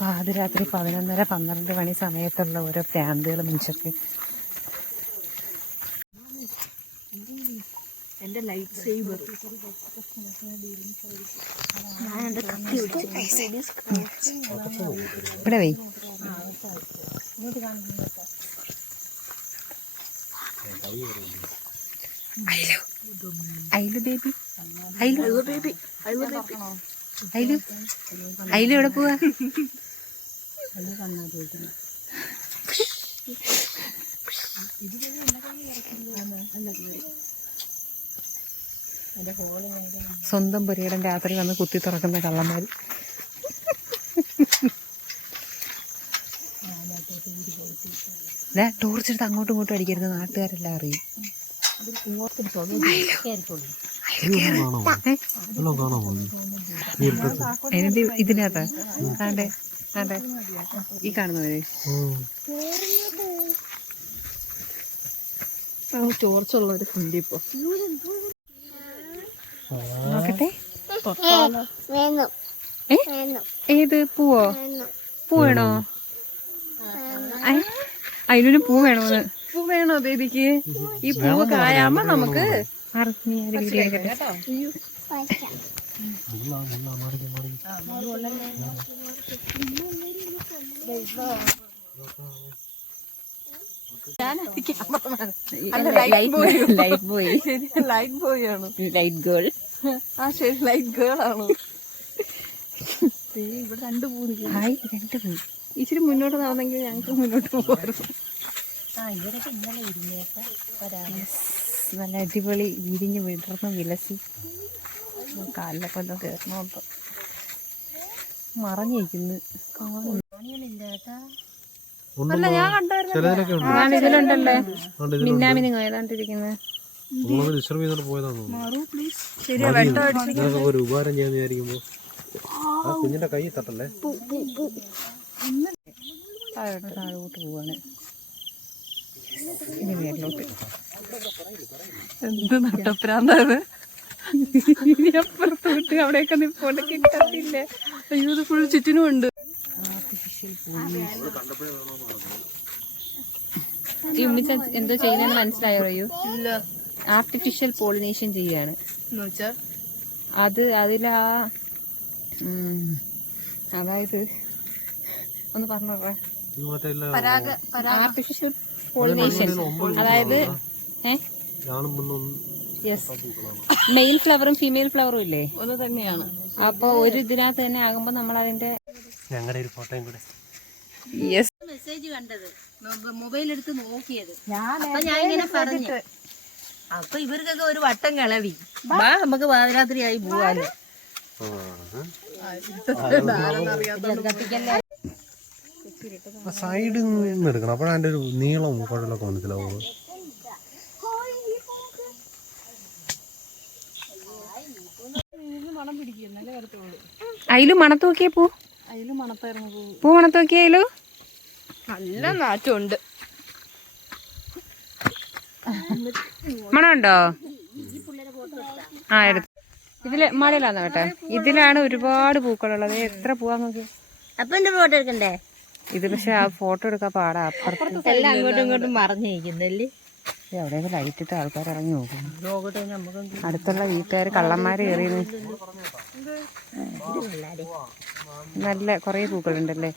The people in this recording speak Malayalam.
പാതിരാത്രി 11:30-12 മണി സമയത്തുള്ള ഓരോ പ്രാന്തുകൾ മനുഷ്യർക്ക്. എന്റെ ലൈറ്റ് സേവർ ഇവിടെ വൈ. ഐലു ബേബി, ഐലു എവിടെ പോവാ? സ്വന്തം പുരയിടം രാത്രി വന്ന് കുത്തി തുറക്കുന്ന കള്ളന്മാർ. ടോർച്ചെടുത്ത് അങ്ങോട്ടും ഇങ്ങോട്ടും അടിക്കരുത്, നാട്ടുകാരെല്ലാം അറിയും. ഇതിനകത്താ താണ്ടെ താണ്ടെ ഈ കാണുന്നത് ചോർച്ചുള്ളൊരു ഫുണ്ട് ഇപ്പൊ നോക്കട്ടെ. ഏത് പൂവോ? പൂ വേണോ? അതിനൊരു പൂ വേണോന്ന്. പൂ വേണോ ബേബിക്ക്? ഈ പൂവ് കായാമ നമുക്ക് ലൈറ്റ് ബോയ് ആണ്. Light girl. ആ ശരി, ലൈറ്റ് ഗേൾ ആണ്. ഇവിടെ 2 പൂ. 2 പൂ. ഇച്ചിരി മുന്നോട്ട് നടന്നെങ്കിൽ ഞങ്ങൾക്ക് മുന്നോട്ട് പോകാറുണ്ട്. നല്ല അടിപൊളി വിരിഞ്ഞ് വിടർന്ന് വിലസി കാലിലൊക്കെ ഒന്ന് കയറണോട്ടോ. മറഞ്ഞിരിക്കുന്നു. ഇതിലുണ്ടല്ലേ മിന്നാമിനി ഏതാണ്ടിരിക്കുന്നത്. താഴോട്ട് പോവാണ്. ഇനി മേലോട്ട് എന്ത് നട്ടപ്രാന്താണ്. അപ്പുറത്ത് വിട്ട് അവിടെയൊക്കെ നിപ്പോണ്ട് കിട്ടത്തില്ല. അയ്യോ, ഇത് ഫുൾ ചുറ്റിനും ഉണ്ട്. എന്തോ ചെയ്യുന്നതെന്ന് മനസ്സിലായോ? അറിയൂ, ആർട്ടിഫിഷ്യൽ പോളിനേഷൻ ചെയ്യാണ്. അത് അതിലാ അതായത് ഒന്ന് പറഞ്ഞോ. ആർട്ടിഫിഷ്യൽ പോളിനേഷൻ അതായത് മെയിൽ ഫ്ലവറും ഫീമെയിൽ ഫ്ലവറും ഇല്ലേ, ഒന്ന് തന്നെയാണ്. അപ്പൊ ഒരു ഇതിനകത്ത് തന്നെ ആകുമ്പോ നമ്മൾ അതിന്റെ മെസ്സേജ് കണ്ടത്, മൊബൈൽ എടുത്ത് നോക്കിയത്. ഞാൻ ഇങ്ങനെ പറഞ്ഞു, അപ്പൊ ഇവർക്കൊക്കെ ഒരു വട്ടം കിളവി. നമുക്ക് പാതിരാത്രിയായി പോവാന്. സൈഡിൽ നിന്ന് എടുക്കണം, അപ്പോഴാണ് അതിന്റെ ഒരു നീളവും കുഴലൊക്കെ മനസ്സിലാവുള്ളൂ. അതിലും മണത്ത് നോക്കിയേ പൂ, പൂ മണത്ത് നോക്കിയേ. അതിലും നല്ല നാറ്റമുണ്ട്. മണമുണ്ടോ? ആ, എടുത്തു. ഇതില് മഴയിലാന്ന് കേട്ടെ. ഇതിലാണ് ഒരുപാട് പൂക്കളുള്ളത്. എത്ര പൂവാ നോക്കി. അപ്പൊ എന്റെ ഫോട്ടോ എടുക്കണ്ടേ? ഇത് പക്ഷെ ആ ഫോട്ടോ എടുക്കാൻ പാടാ. അപ്പുറത്ത് എല്ലാം അങ്ങോട്ടും ഇങ്ങോട്ടും മറിഞ്ഞിരിക്കുന്നല്ലേ. എവിടെയൊക്കെ ലൈറ്റ് ഇട്ട് ആൾക്കാർ ഇറങ്ങി നോക്കും. അടുത്തുള്ള വീട്ടുകാർ കള്ളന്മാര് കയറിയത്. നല്ല കൊറേ പൂക്കളുണ്ടല്ലേ.